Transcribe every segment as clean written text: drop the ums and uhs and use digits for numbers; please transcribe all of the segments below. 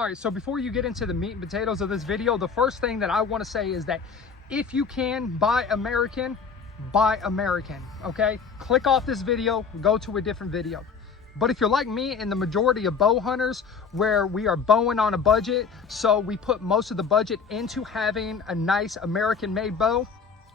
All right, so before you get into the meat and potatoes of this video, the first thing that I want to say is that if you can buy American, okay? Click off this video, go to a different video. But if you're like me and the majority of bow hunters, where we are bowing on a budget, so we put most of the budget into having a nice American-made bow,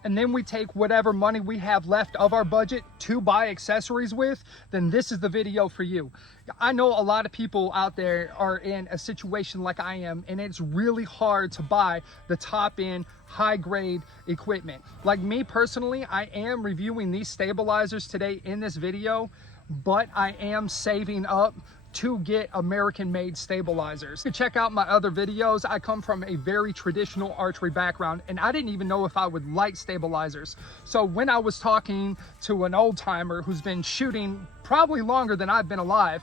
and then we take whatever money we have left of our budget to buy accessories with, then this is the video for you. I know a lot of people out there are in a situation like I am, and it's really hard to buy the top-end, high-grade equipment. Like me personally, I am reviewing these stabilizers today in this video, but I am saving up to get American-made stabilizers. You can check out my other videos. I come from a very traditional archery background, and I didn't even know if I would like stabilizers. So when I was talking to an old timer who's been shooting probably longer than I've been alive,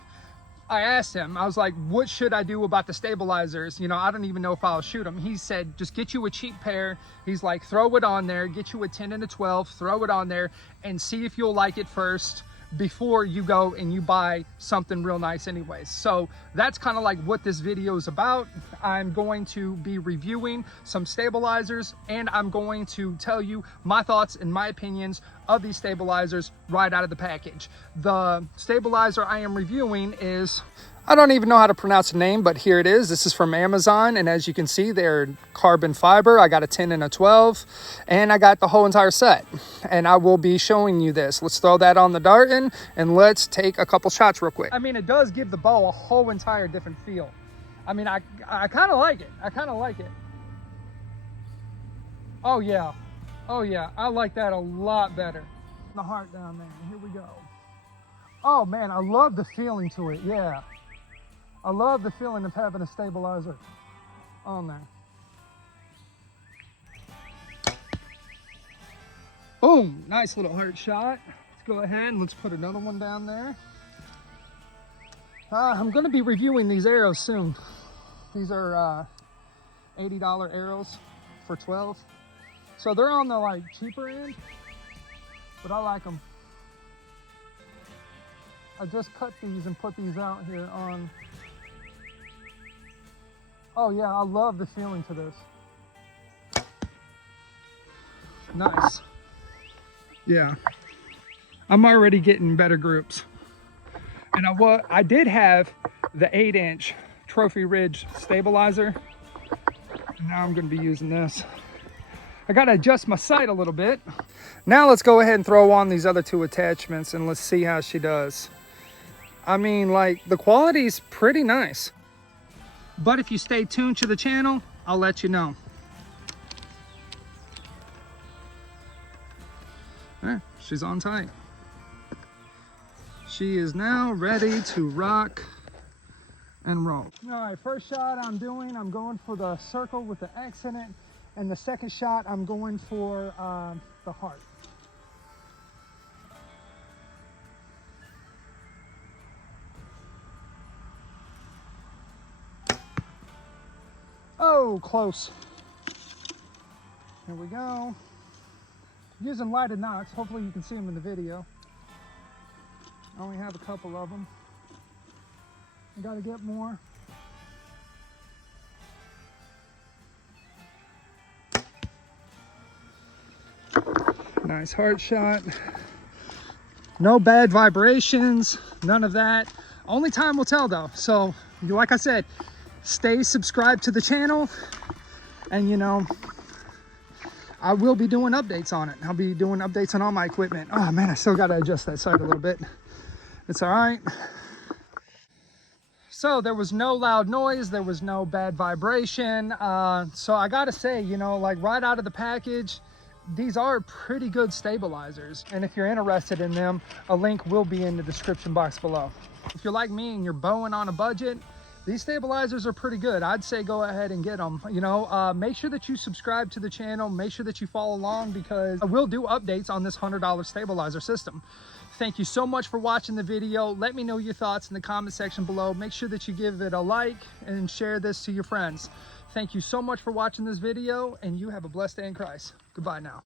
I asked him, I was like, what should I do about the stabilizers? You know, I don't even know if I'll shoot them. He said, just get you a cheap pair. He's like, throw it on there, get you a 10 and a 12, throw it on there and see if you'll like it first before you go and you buy something real nice anyways. So that's kind of like what this video is about. I'm going to be reviewing some stabilizers, and I'm going to tell you my thoughts and my opinions of these stabilizers right out of the package. The stabilizer I am reviewing is, I don't even know how to pronounce the name, but here it is. This is from Amazon, and as you can see, they're carbon fiber. I got a 10 and a 12, and I got the whole entire set, and I will be showing you this. Let's throw that on the Darton, and let's take a couple shots real quick. I mean, it does give the bow a whole entire different feel. I mean, I kind of like it. I kind of like it. Oh yeah, I like that a lot better. The heart down there, here we go. Oh man, I love the feeling to it, yeah. I love the feeling of having a stabilizer on there. Boom, nice little heart shot. Let's go ahead and let's put another one down there. I'm gonna be reviewing these arrows soon. These are $80 arrows for 12. So they're on the like cheaper end, but I like them. I just cut these and put these out here on. Oh yeah, I love the feeling to this. Nice. Yeah, I'm already getting better groups. And I did have the 8-inch Trophy Ridge stabilizer, and now I'm going to be using this. I got to adjust my sight a little bit. Now let's go ahead and throw on these other two attachments and let's see how she does. I mean, like, the quality's pretty nice. But if you stay tuned to the channel, I'll let you know. She's on tight. She is now ready to rock and roll. All right, first shot I'm going for the circle with the X in it. And the second shot, I'm going for the heart. Oh, close. Here we go. Using lighted knots. Hopefully you can see them in the video. I only have a couple of them. I gotta get more. Nice heart shot. No bad vibrations, none of that. Only time will tell though. So, like I said, stay subscribed to the channel, and you know, I will be doing updates on it. I'll be doing updates on all my equipment. Oh man, I still gotta adjust that sight a little bit. It's all right. So there was no loud noise, there was no bad vibration. So I gotta say, you know, like right out of the package, these are pretty good stabilizers. And if you're interested in them, a link will be in the description box below. If you're like me and you're bowing on a budget, these stabilizers are pretty good. I'd say go ahead and get them. You know, make sure that you subscribe to the channel. Make sure that you follow along, because I will do updates on this $100 stabilizer system. Thank you so much for watching the video. Let me know your thoughts in the comment section below. Make sure that you give it a like and share this to your friends. Thank you so much for watching this video, and you have a blessed day in Christ. Goodbye now.